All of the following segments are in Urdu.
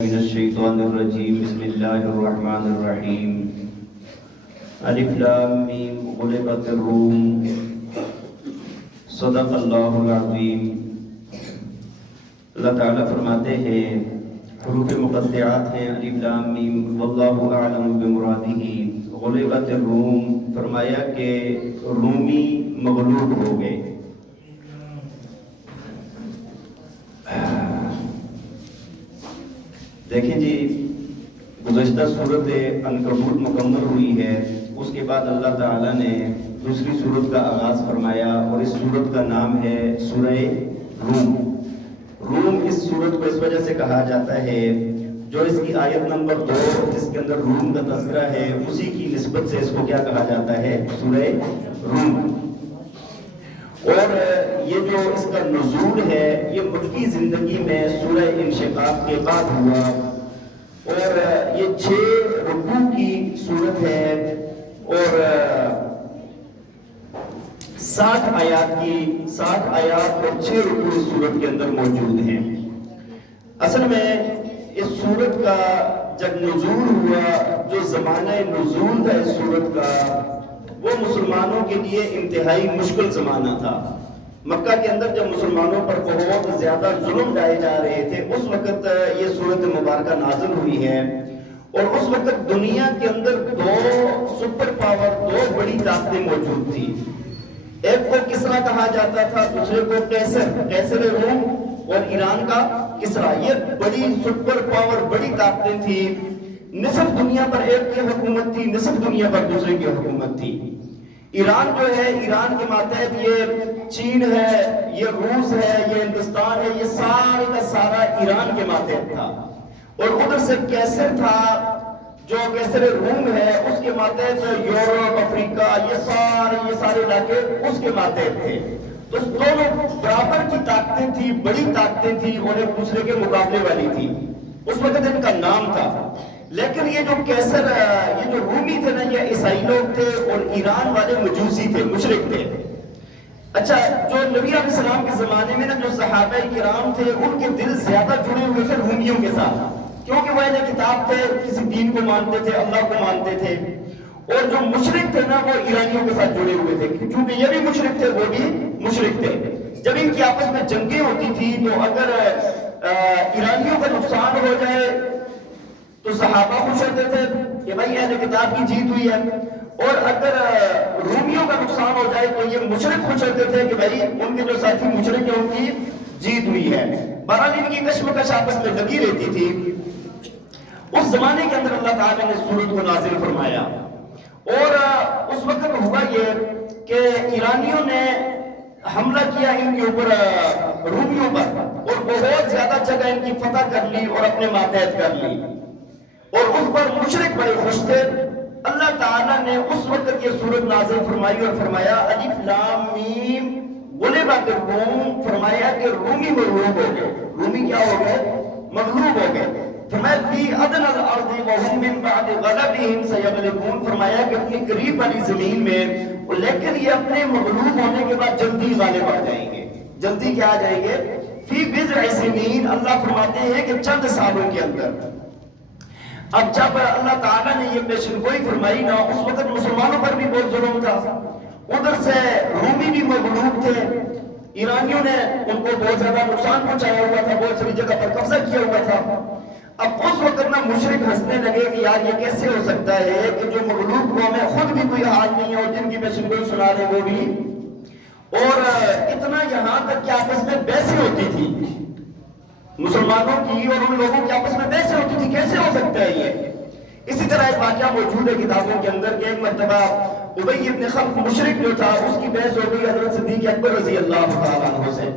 من الشیطان الرجیم بسم اللہ الرحمن الرحیم الف لام میم غلبت الروم صدق اللہ العظیم۔ اللہ تعالیٰ فرماتے ہیں حروف مقطعات ہیں الف لام میم واللہ اعلم بمرادہ۔ غلبت الروم فرمایا کہ رومی مغلوب ہو گئے۔ دیکھیں جی، گزشتہ صورت عنکبوت مکمل ہوئی ہے، اس کے بعد اللہ تعالیٰ نے دوسری صورت کا آغاز فرمایا اور اس صورت کا نام ہے سورہ روم۔ روم اس صورت کو اس وجہ سے کہا جاتا ہے جو اس کی آیت نمبر 2 جس کے اندر روم کا تذکرہ ہے اسی کی نسبت سے اس کو کیا کہا جاتا ہے؟ سورہ روم۔ اور یہ جو اس کا نزول ہے یہ مکی زندگی میں سورہ انشقاق کے بعد ہوا اور یہ 6 رکوع کی صورت ہے اور 60 آیات اور 6 رکوع اس صورت کے اندر موجود ہیں۔ اصل میں اس صورت کا جب نزول ہوا، جو زمانہ نزول تھا اس صورت کا، وہ مسلمانوں کے لیے انتہائی مشکل زمانہ تھا۔ مکہ کے اندر جب مسلمانوں پر بہت زیادہ ظلم ڈائے جا رہے تھے، اس وقت یہ صورت مبارکہ نازل ہوئی ہے اور اس وقت دنیا کے اندر 2 سپر پاور، 2 بڑی طاقتیں موجود تھی۔ ایک کو کسرا کہا جاتا تھا، دوسرے کو کیسر روم اور ایران کا کسرا۔ یہ بڑی سپر پاور، بڑی طاقتیں تھی۔ نصف دنیا پر ایک کی حکومت تھی، نصف دنیا پر دوسرے کی حکومت تھی۔ ایران جو ہے، ایران کے ماتحت یہ چین ہے، یہ روس ہے، یہ ہندوستان ہے، یہ سارے کا سارا ایران کے ماتحت تھا۔ اور ادھر سے کیسر تھا جو کیسر روم ہے، اس کے ماتحت یورپ، افریقہ، یہ سارے علاقے اس کے ماتحت تھے۔ تو دونوں برابر کی طاقتیں تھی، بڑی طاقتیں تھی اور ایک دوسرے کے مقابلے والی تھی۔ اس وقت ان کا نام تھا۔ لیکن یہ جو کیسر، یہ جو رومی تھے نا، یہ عیسائی لوگ تھے اور ایران والے مجوسی تھے، مشرک تھے۔ اچھا، جو نبی علیہ السلام کے زمانے میں نا جو صحابہ کرام تھے، ان کے دل زیادہ جڑے ہوئے تھے رومیوں کے ساتھ، کیونکہ وہ اہل کتاب تھے، کسی دین کو مانتے تھے، اللہ کو مانتے تھے۔ اور جو مشرک تھے نا، وہ ایرانیوں کے ساتھ جڑے ہوئے تھے، کیونکہ یہ بھی مشرک تھے، وہ بھی مشرک تھے۔ جب ان کی آپس میں جنگیں ہوتی تھی تو اگر ایرانیوں کا نقصان ہو جائے تو صحابہ خوش ہوتے تھے کہ بھائی اہل کتاب کی جیت ہوئی ہے، اور اگر رومیوں کا نقصان ہو جائے تو یہ مشرک خوش ہوتے تھے کہ بھائی ان کے جو ساتھی مشرک ہیں ان کی جیت ہوئی ہے۔ بہرحال ان کی کشمکش آپس میں لگی رہتی تھی۔ اس زمانے کے اندر اللہ تعالیٰ نے سورت کو نازل فرمایا اور اس وقت ہوا یہ کہ ایرانیوں نے حملہ کیا ان کے اوپر، رومیوں پر، اور بہت زیادہ جگہ ان کی فتح کر لی اور اپنے ماتحت کر لی، اور اس پر مشرک بڑے خوش تھے۔ اللہ تعالیٰ نے اس وقت یہ سورت نازل فرمائی اور فرمایا الف لام میم غلبت الروم، فرمایا کہ رومی مغلوب ہو گئے۔ رومی کیا ہو گئے؟ مغلوب ہو گئے۔ فرمایا فی ادنی الارض وهم من بعد غلبهم سیغلبون، فرمایا کہ اپنی قریب والی زمین میں، لیکن یہ اپنے مغلوب ہونے کے بعد جلدی غالب آ جائیں گے۔ جلدی کیا آ جائیں گے؟ فی بضع سنین، اللہ فرماتے ہیں کہ چند سالوں کے اندر۔ اب جب اللہ تعالیٰ نے یہ پیشن گوئی فرمائی نا، اس وقت مسلمانوں پر بھی بہت ظلم تھا، ادھر سے رومی بھی مغلوب تھے، ایرانیوں نے ان کو بہت زیادہ نقصان پہنچایا ہوا تھا، بہت ساری جگہ پر قبضہ کیا ہوا تھا۔ اب اس وقت نا مشرک ہنسنے لگے کہ یار یہ کیسے ہو سکتا ہے کہ جو مغلوب قوم ہے خود بھی کوئی حال نہیں ہے اور جن کی پیشن گوئی سنا رہے وہ بھی، اور اتنا یہاں تک کہ آپس میں بحثیں ہوتی تھی مسلمانوں کی اور ان لوگوں کی آپس میں بحثیں ہوتی تھی، کیسے ہو سکتا ہے یہ؟ اسی طرح ایک واقعہ موجود ہے کتابوں کے اندر کہ ایک مرتبہ ابی ابن خلف مشرک جو تھا، اس کی بحث ہو گئی حضرت صدیق اکبر رضی اللہ تعالیٰ عنہ سے۔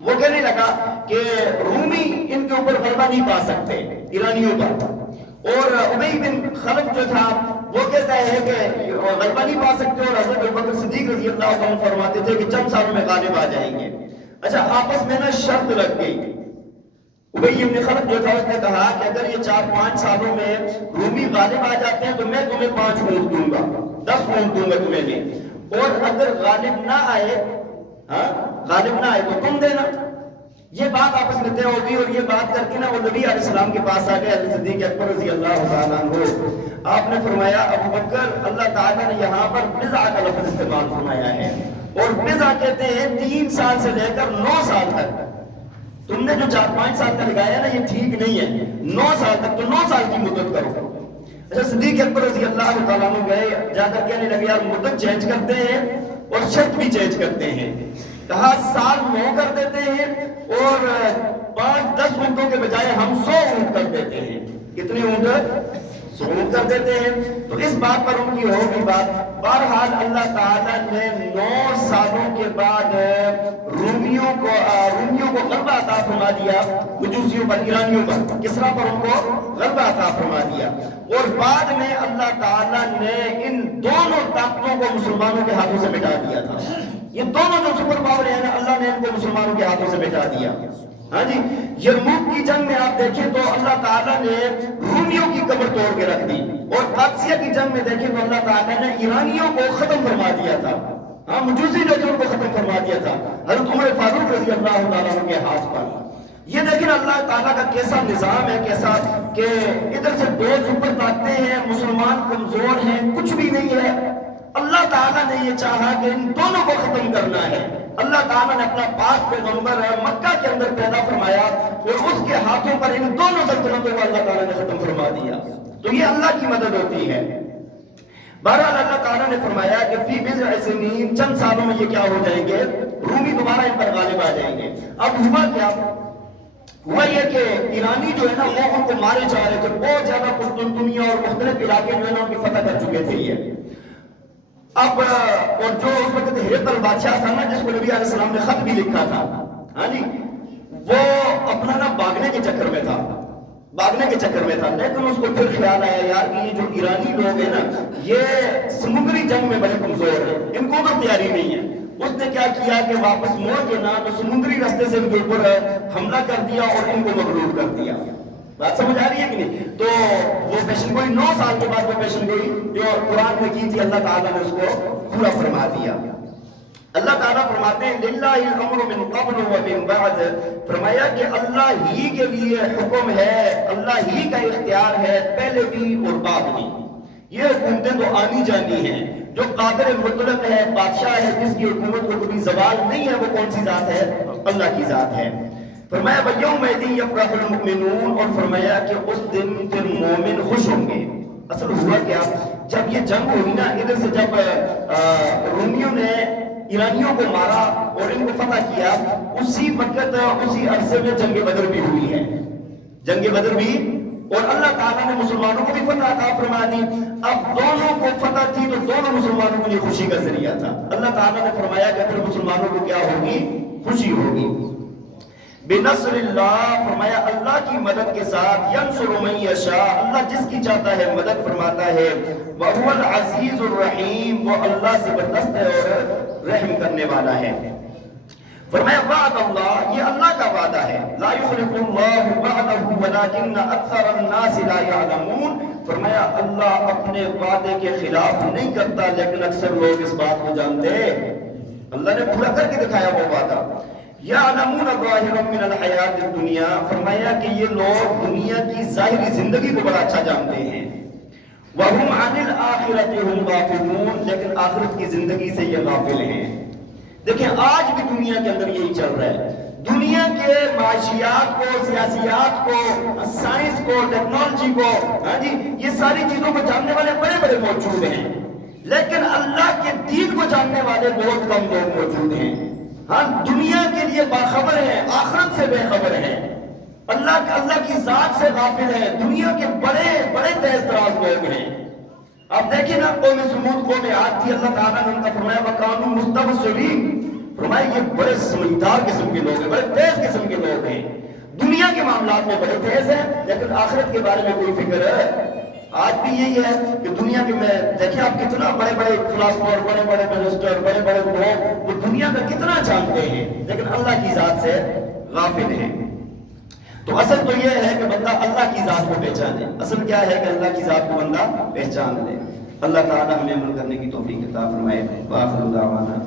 وہ کہنے لگا کہ رومی ان کے اوپر غلبہ نہیں پا سکتے ایرانیوں پر، اور ابی بن خلف جو تھا وہ کہتا ہے کہ غلبہ نہیں پا سکتے، اور حضرت ابوبکر صدیق رضی اللہ عنہ فرماتے تھے کہ چند سالوں میں غالب آ جائیں گے۔ اچھا، آپس میں نا شرط لگ گئی۔ ابی بن خلف جو تھا اس نے کہا کہ اگر یہ 4-5 سالوں میں رومی غالب آ جاتے ہیں تو میں تمہیں 5 اونٹ دوں گا، 10 اونٹ دوں گا تمہیں میں، اور اگر غالب نہ آئے تو تم دینا۔ یہ بات آپس میں طے ہوگی اور یہ بات کر کے نا وہ نبی علیہ السلام کے پاس آ گئے حضرت صدیق اکبر رضی اللہ تعالیٰ عنہ. آپ نے فرمایا ابو بکر اللہ تعالیٰ نے یہاں پر بضع کا لفظ استعمال فرمایا ہے اور بضع کہتے ہیں 3 سال سے لے کر 9 سال تک. تم نے جو 4-5 سال کا لگایا نا یہ ٹھیک نہیں ہے. 9 سال تک تو 9 سال کی مدت کرو. اچھا صدیق اکبر رضی اللہ تعالیٰ عنہ گئے جا کر کہنے لگے یار مدت چینج کرتے ہیں اور شرط بھی چینج کرتے ہیں. کہا سال 9 کر دیتے ہیں اور 5-10 اونٹوں کے بجائے ہم 100 اونٹ کر دیتے ہیں. کتنے اونٹ؟ 100 اونٹ کر دیتے ہیں. تو اس بات پر ان کی ہوگی بات. بہرحال اللہ تعالیٰ نے 9 سالوں کے بعد رومیوں کو غلبہ عطا فرما دیا. مجوسیوں پر، ایرانیوں پر، کسرا پر ان کو غلبہ عطا فرما دیا. اور بعد میں اللہ تعالیٰ نے ان دونوں طاقتوں کو مسلمانوں کے ہاتھوں سے مٹا دیا تھا. یہ دونوں جو سپر پاور ہیں نا اللہ نے ان کو مسلمانوں کے ہاتھوں سے مٹا دیا. ہاں جی، یرموک کی جنگ میں آپ دیکھیں تو اللہ تعالیٰ نے رومیوں کی کمر توڑ کے رکھ دی اور قادسیہ کی جنگ میں دیکھیں تو اللہ تعالیٰ نے ایرانیوں کو ختم فرما دیا تھا. ہاں مجوسی جو تھے ان کو ختم فرما دیا تھا حضرت عمر فاروق رضی اللہ تعالیٰ عنہ کے ہاتھ پر. یہ دیکھیں اللہ تعالیٰ کا کیسا نظام ہے، کیسا کہ ادھر سے 2 سپر طاقتیں ہیں، مسلمان کمزور ہیں، کچھ بھی نہیں ہے. اللہ تعالیٰ نے یہ چاہا کہ ان دونوں کو ختم کرنا ہے. اللہ تعالیٰ نے اپنا پاک پیغمبر مکہ کے اندر پیدا فرمایا اور اس کے ہاتھوں پر ان دونوں سلطنتوں کو اللہ تعالیٰ نے ختم فرما دیا. تو یہ اللہ کی مدد ہوتی ہے. بہرحال اللہ تعالیٰ نے فرمایا کہ فی بضع سنین، چند سالوں میں یہ کیا ہو جائیں گے، رومی دوبارہ ان پر غالب آ جائیں گے. اب ہوا کیا؟ ہوا یہ کہ ایرانی جو ہے نا وہ ان کو مارے جا رہے تھے. بہت زیادہ قسطنطنیہ اور مختلف علاقے جو ہے نا ان کی فتح کر چکے تھے یہ. اب اور جو اس وقت ہرقل بادشاہ تھا نا جس کو نبی علیہ السلام نے خط بھی لکھا تھا، ہاں جی، وہ اپنا نا بھاگنے کے چکر میں تھا. لیکن اس کو پھر خیال آیا یار کہ یہ جو ایرانی لوگ ہیں نا یہ سمندری جنگ میں بڑے کمزور ہیں، ان کو تو تیاری نہیں ہے. اس نے کیا کیا کہ واپس موڑ کے نا تو سمندری راستے سے ان کے اوپر حملہ کر دیا اور ان کو مغلوب کر دیا. بات سمجھ آ رہی ہے کہ نہیں؟ تو وہ پیشن گوئی 9 سال کے بعد وہ پیشن گوئی جو قرآن نے کی تھی اللہ تعالیٰ نے اس کو پورا فرما دیا. اللہ تعالیٰ فرماتے ہیں للہ الامر من قبل و من بعد، فرمایا کہ اللہ ہی کے لیے حکم ہے، اللہ ہی کا اختیار ہے پہلے بھی اور بعد بھی. یہ حکومتیں تو آنی جانی ہیں. جو قادر مطلق ہے، بادشاہ ہے، جس کی حکومت کو کبھی زوال نہیں ہے، وہ کون سی ذات ہے؟ اللہ کی ذات ہے. فرمایا وَيَوْمَئِذٍ يَفْرَحُ الْمُؤْمِنُونَ، اور فرمایا کہ اس دن پھر مومن خوش ہوں گے. اصل ہوا کیا، جب یہ جنگ ہوئی نا ادھر سے جب رومیوں نے ایرانیوں کو مارا اور ان کو فتح کیا، اسی وقت اسی عرصے میں جنگ بدر بھی ہوئی ہے. جنگ بدر بھی، اور اللہ تعالیٰ نے مسلمانوں کو بھی فتح عطا فرما دی. اب دونوں کو فتح تھی تو دونوں مسلمانوں کے لیے خوشی کا ذریعہ تھا. اللہ تعالیٰ نے فرمایا کہ پھر مسلمانوں کو کیا ہوگی؟ خوشی ہوگی. بنصر اللہ، فرمایا اللہ کی مدد کے ساتھ، ینصر من یشاء، اللہ جس کی چاہتا ہے مدد فرماتا ہے. وَهُوَ الْعَزِيزُ الرَّحِيمُ، وہ اللہ زبردست ہے اور رحم کرنے والا ہے. فرمایا وعد اللہ، یہ اللہ کا وعدہ ہے. لا يخلف اللہ وعدہ ولكن اکثر الناس لا يعلمون، فرمایا اللہ اپنے وعدے کے خلاف نہیں کرتا لیکن اکثر لوگ اس بات کو جانتے. اللہ نے پورا کر کے دکھایا وہ وعدہ. یعلمون ظاہرا من الحیات الدنیا، فرمایا کہ یہ لوگ دنیا کی ظاہری زندگی کو بڑا اچھا جانتے ہیں. وَهُمْ عَنِ الْآخِرَةِ هُمْ غَافِلُونَ، لیکن آخرت کی زندگی سے یہ غافل ہیں. دیکھیں آج بھی دنیا کے اندر یہی چل رہا ہے. دنیا کے معاشیات کو، سیاسیات کو، سائنس کو، ٹیکنالوجی کو، ہاں جی، یہ ساری چیزوں کو جاننے والے بڑے بڑے موجود ہیں، لیکن اللہ کے دین کو جاننے والے بہت کم لوگ موجود ہیں. ہاں دنیا کے لیے باخبر ہیں، آخرت سے بے خبر ہیں، اللہ کی ذات سے غافل ہیں. دنیا کے بڑے بڑے تیز تراز لوگ ہیں. آپ دیکھیں نا قوم سمود، قوم عاد تھی، اللہ تعالیٰ نے ان کا فرمایا وَكَانُوا مُسْتَبْصِرِينَ، فرمایا یہ بڑے سمجھدار قسم کے لوگ ہیں، بڑے تیز قسم کے لوگ ہیں. دنیا کے معاملات میں بڑے تیز ہیں لیکن آخرت کے بارے میں کوئی فکر ہے. آج بھی یہی ہے کہ دنیا کے میں دیکھیں آپ کتنا بڑے بڑے فلاسفر، بڑے بڑے منسٹر، بڑے بڑے لوگ وہ دنیا کا کتنا جانتے ہیں لیکن اللہ کی ذات سے غافل ہیں. تو اصل تو یہ ہے کہ بندہ اللہ کی ذات کو پہچانے. اصل کیا ہے کہ اللہ کی ذات کو بندہ پہچان لے. اللہ تعالی ہمیں عمل کرنے کی توفیق عطا فرمائے. وآخر دعوانا